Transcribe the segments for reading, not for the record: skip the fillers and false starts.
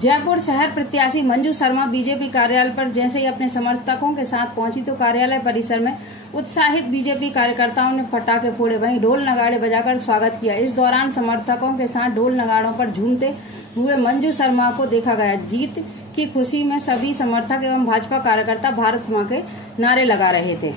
जयपुर शहर प्रत्याशी मंजू शर्मा बीजेपी कार्यालय पर जैसे ही अपने समर्थकों के साथ पहुंची तो कार्यालय परिसर में उत्साहित बीजेपी कार्यकर्ताओं ने पटाखे फोड़े, वहीं ढोल नगाड़े बजाकर स्वागत किया। इस दौरान समर्थकों के साथ ढोल नगाड़ों पर झूमते हुए मंजू शर्मा को देखा गया। जीत की खुशी में सभी समर्थक एवं भाजपा कार्यकर्ता भारत मां के नारे लगा रहे थे।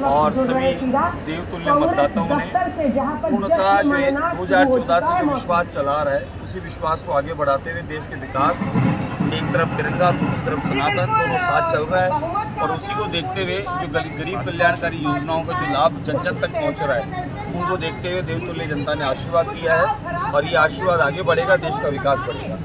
और सभी देवतुल्य मतदाताओं ने पूर्णतः जो 2014 से जो विश्वास चला रहा है उसी विश्वास को आगे बढ़ाते हुए देश के विकास, एक तरफ तिरंगा दूसरी तरफ सनातन, दोनों साथ चल रहा है। और उसी को देखते हुए जो गरीब कल्याणकारी योजनाओं का जो लाभ जन जन तक पहुंच रहा है उनको देखते हुए देवतुल्य जनता ने आशीर्वाद दिया है और ये आशीर्वाद आगे बढ़ेगा, देश का विकास बढ़ेगा।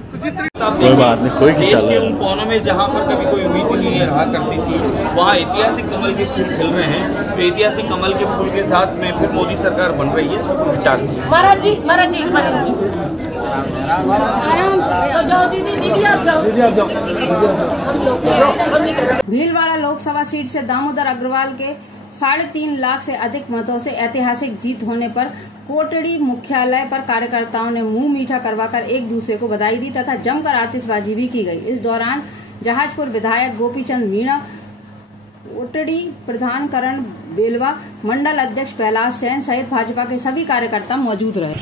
कोई बात नहीं, कोई देश के उन कोनों में जहाँ पर कभी कोई उम्मीद नहीं रहा करती थी वहाँ ऐतिहासिक कमल के फूल खिल रहे हैं। तो ऐतिहासिक कमल के फूल के साथ में फिर मोदी सरकार बन रही है, इसमें कोई विचार नहीं। महाराज जी भीलवाड़ा लोकसभा सीट से दामोदर अग्रवाल के 3.5 लाख से अधिक मतों से ऐतिहासिक जीत होने पर कोटड़ी मुख्यालय पर कार्यकर्ताओं ने मुंह मीठा करवाकर एक दूसरे को बधाई दी तथा जमकर आतिशबाजी भी की गई। इस दौरान जहाजपुर विधायक गोपीचंद मीणा, कोटड़ी प्रधान करण बेलवा, मंडल अध्यक्ष प्रहलाद सेन सहित भाजपा के सभी कार्यकर्ता मौजूद रहे।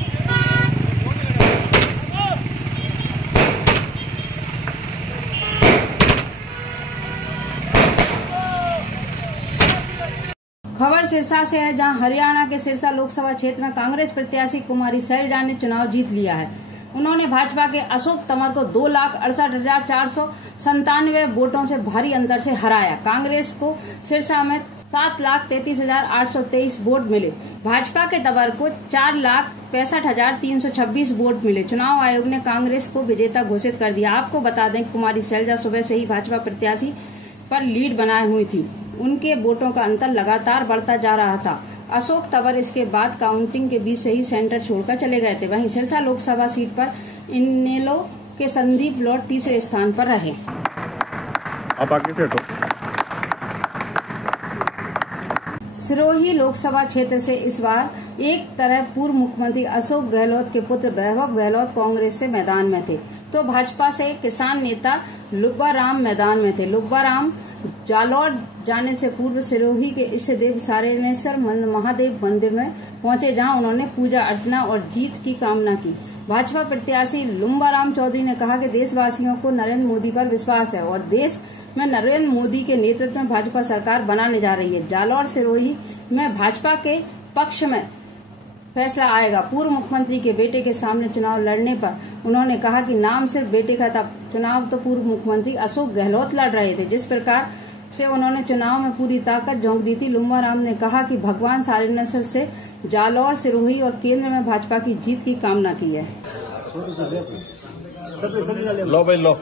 खबर सिरसा से है, जहां हरियाणा के सिरसा लोकसभा क्षेत्र में कांग्रेस प्रत्याशी कुमारी शैलजा ने चुनाव जीत लिया है। उन्होंने भाजपा के अशोक तंवर को 2,68,497 वोटों से भारी अंतर से हराया। कांग्रेस को सिरसा में 7,33,823 वोट मिले। भाजपा के तंवर को 4,65,326 वोट मिले। चुनाव आयोग ने कांग्रेस को विजेता घोषित कर दिया। आपको बता दें, कुमारी शैलजा सुबह से ही भाजपा प्रत्याशी पर लीड बनाए हुई थी। उनके वोटों का अंतर लगातार बढ़ता जा रहा था। अशोक तंवर इसके बाद काउंटिंग के बीच से ही सेंटर छोड़कर चले गए थे। वहीं सिरसा लोकसभा सीट पर इनेलो के संदीप लॉट तीसरे स्थान पर रहे। आप आगे से हटो। सिरोही लोकसभा क्षेत्र से इस बार एक तरफ पूर्व मुख्यमंत्री अशोक गहलोत के पुत्र वैभव गहलोत कांग्रेस से मैदान में थे, तो भाजपा से किसान नेता लुब्बा राम मैदान में थे। लुब्बा राम जालौर जाने से पूर्व सिरोही के इष्ट देव सारेनेश्वर महादेव मंदिर में पहुंचे, जहां उन्होंने पूजा अर्चना और जीत की कामना की। भाजपा प्रत्याशी लुम्बा राम चौधरी ने कहा कि देशवासियों को नरेंद्र मोदी पर विश्वास है और देश में नरेंद्र मोदी के नेतृत्व में भाजपा सरकार बनाने जा रही है। जालौर सिरोही में भाजपा के पक्ष में फैसला आएगा। पूर्व मुख्यमंत्री के बेटे के सामने चुनाव लड़ने पर उन्होंने कहा कि नाम सिर्फ बेटे का था, चुनाव तो पूर्व मुख्यमंत्री अशोक गहलोत लड़ रहे थे। जिस प्रकार से उन्होंने चुनाव में पूरी ताकत झोंक दी थी। लुम्बा राम ने कहा कि भगवान सारेनेश्वर से जालौर, सिरोही और केंद्र में भाजपा की जीत की कामना की है। लो भाई लो,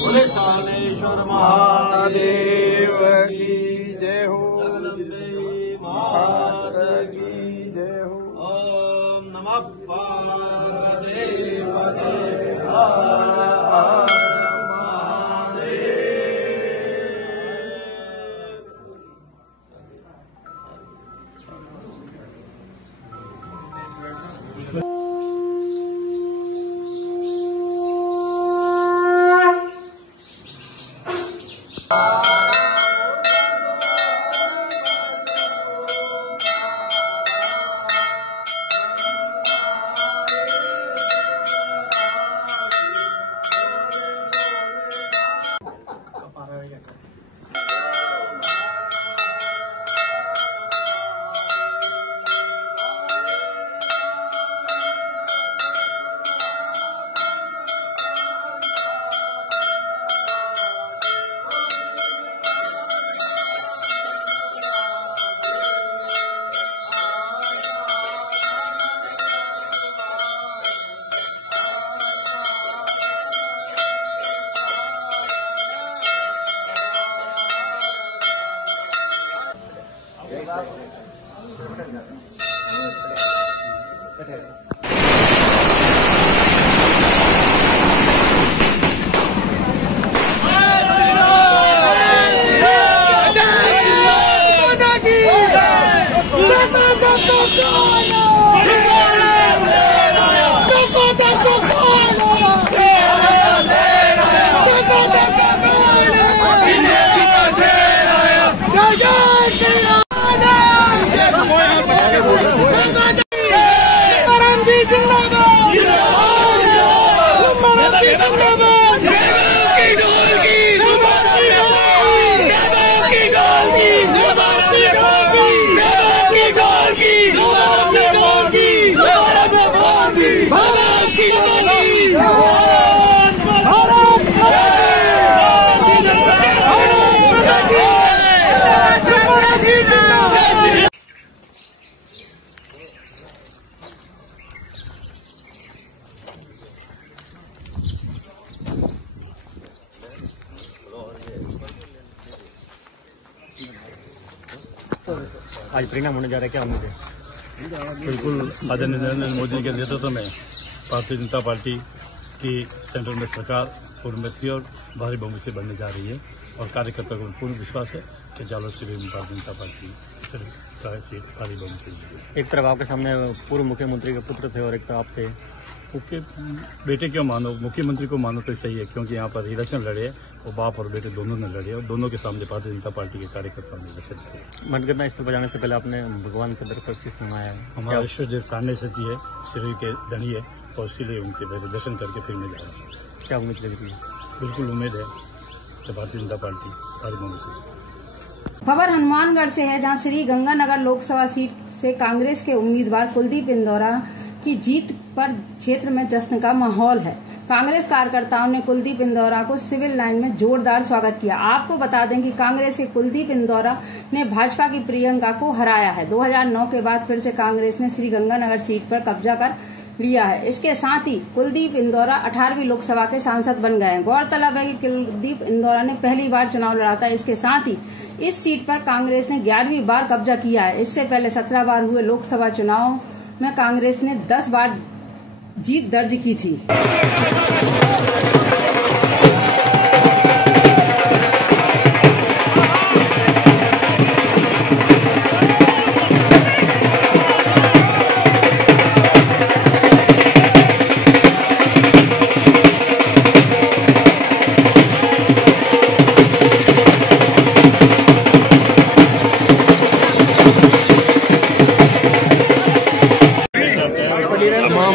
बोले सालेश्वर महादेव की जय हो, माता की जय हो। ओम नमः आज परिणाम होने जा रहा है क्या उम्मीद है? बिल्कुल आदरणीय नरेंद्र मोदी के नेतृत्व में भारतीय जनता पार्टी की सेंट्रल में सरकार पूर्णमती और भारी बहुमत से बनने जा रही है और कार्यकर्ताओं को पूर्ण विश्वास है कि जालोर से भी भारतीय जनता पार्टी भारी बहुमत से। एक तरफ आपके सामने पूर्व मुख्यमंत्री के पुत्र थे और एक तरफ आप थे। बेटे क्यों मानो, मुख्यमंत्री को मानो तो सही है, क्योंकि यहाँ पर इलेक्शन लड़े वो बाप और बेटे दोनों ने लड़े और दोनों के सामने भारतीय जनता पार्टी के कार्यकर्ताओं ने इलेक्शन किया। मतगणना स्थल पर जाने से पहले आपने भगवान के दर पर शीश नवाया है। हमारा ईश्वर देव सामने सची है, शरीर के धनी है और इसीलिए उनके दर्शन करके फिर मैं जा रहा हूँ। क्या उम्मीद लग रही है? बिल्कुल उम्मीद है कि भारतीय जनता पार्टी भारी बहुमत से। खबर हनुमानगढ़ से है, जहां श्री गंगानगर लोकसभा सीट से कांग्रेस के उम्मीदवार कुलदीप इंदौरा की जीत पर क्षेत्र में जश्न का माहौल है। कांग्रेस कार्यकर्ताओं ने कुलदीप इंदौरा को सिविल लाइन में जोरदार स्वागत किया। आपको बता दें कि कांग्रेस के कुलदीप इंदौरा ने भाजपा की प्रियंका को हराया है। 2009 के बाद फिर से कांग्रेस ने श्री गंगानगर सीट पर कब्जा कर लिया है। इसके साथ ही कुलदीप इंदौरा 18वीं लोकसभा के सांसद बन गए हैं। गौरतलब है कि कुलदीप इंदौरा ने पहली बार चुनाव लड़ा था। इसके साथ ही इस सीट पर कांग्रेस ने 11वीं बार कब्जा किया है। इससे पहले 17 बार हुए लोकसभा चुनाव में कांग्रेस ने 10 बार जीत दर्ज की थी।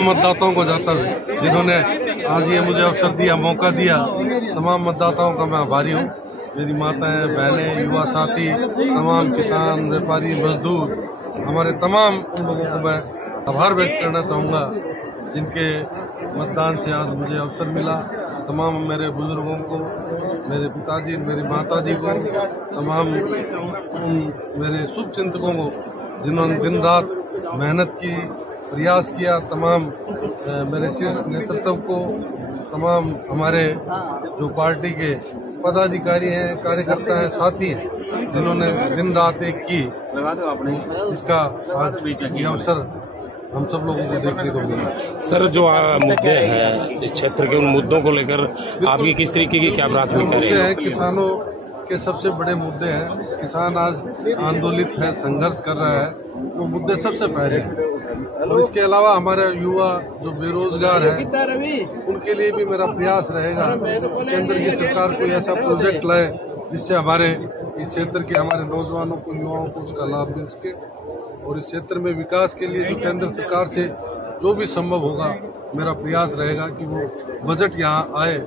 मतदाताओं को जाता हूँ जिन्होंने आज ये मुझे अवसर दिया, मौका दिया, तमाम मतदाताओं का मैं आभारी हूँ। मेरी माताएं, बहनें, युवा साथी, तमाम किसान, व्यापारी, मजदूर, हमारे तमाम उन लोगों को मैं आभार व्यक्त करना चाहूँगा जिनके मतदान से आज मुझे अवसर मिला। तमाम मेरे बुजुर्गों को, मेरे पिताजी, मेरी माताजी को, तमाम उन मेरे शुभचिंतकों को जिन्होंने दिन रात मेहनत की, प्रयास किया, तमाम मेरे शीर्ष नेतृत्व को, तमाम हमारे जो पार्टी के पदाधिकारी हैं, कार्यकर्ता हैं, साथी हैं, जिन्होंने दिन रात एक की, इसका आज ये अवसर हम सब लोगों को देखने को मिला। सर, जो मुद्दे हैं इस क्षेत्र के, उन मुद्दों को लेकर आपकी किस तरीके की क्या प्राथमिकता है? किसानों के सबसे बड़े मुद्दे हैं। किसान आज आंदोलित है, संघर्ष कर रहा है, वो मुद्दे सबसे पहले हैं। और इसके अलावा हमारे युवा जो बेरोजगार हैं, उनके लिए भी मेरा प्रयास रहेगा केंद्र की सरकार कोई ऐसा प्रोजेक्ट लाए जिससे हमारे इस क्षेत्र के हमारे नौजवानों को, युवाओं को उसका लाभ मिल सके। और इस क्षेत्र में विकास के लिए जो केंद्र सरकार से जो भी संभव होगा, मेरा प्रयास रहेगा कि वो बजट यहाँ आए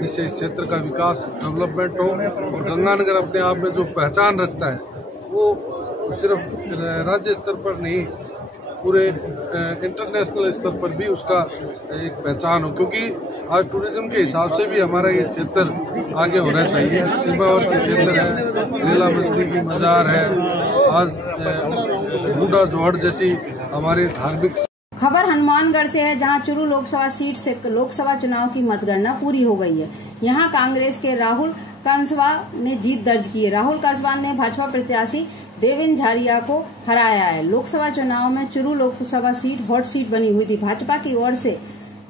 जिससे इस क्षेत्र का विकास, डेवलपमेंट हो। और गंगानगर अपने आप में जो पहचान रखता है वो सिर्फ राज्य स्तर पर नहीं, पूरे इंटरनेशनल स्तर पर भी उसका एक पहचान हो, क्योंकि आज टूरिज्म के हिसाब से भी हमारा ये क्षेत्र आगे होना चाहिए। सीमावर्ती क्षेत्र है, लीला मछली की मजार है, आज बूढ़ा जोहड़ जैसी हमारी धार्मिक। खबर हनुमानगढ़ से है, जहां चुरू लोकसभा सीट से लोकसभा चुनाव की मतगणना पूरी हो गई है। यहां कांग्रेस के राहुल कंसवा ने जीत दर्ज की है। राहुल कंसवा ने भाजपा प्रत्याशी देवेंद्र झारिया को हराया है। लोकसभा चुनाव में Churu Lok Sabha seat hot seat बनी हुई थी। भाजपा की ओर से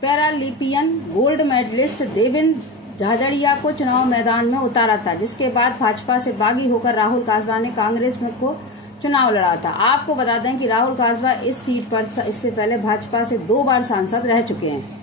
पैरालिपियन गोल्ड मेडलिस्ट देवेंद्र झाझड़िया को चुनाव मैदान में उतारा था, जिसके बाद भाजपा से बागी होकर राहुल कांसवा ने कांग्रेस में को चुनाव लड़ा था। आपको बता दें कि राहुल कांसवा इस सीट पर इससे पहले भाजपा से 2 बार सांसद रह चुके हैं।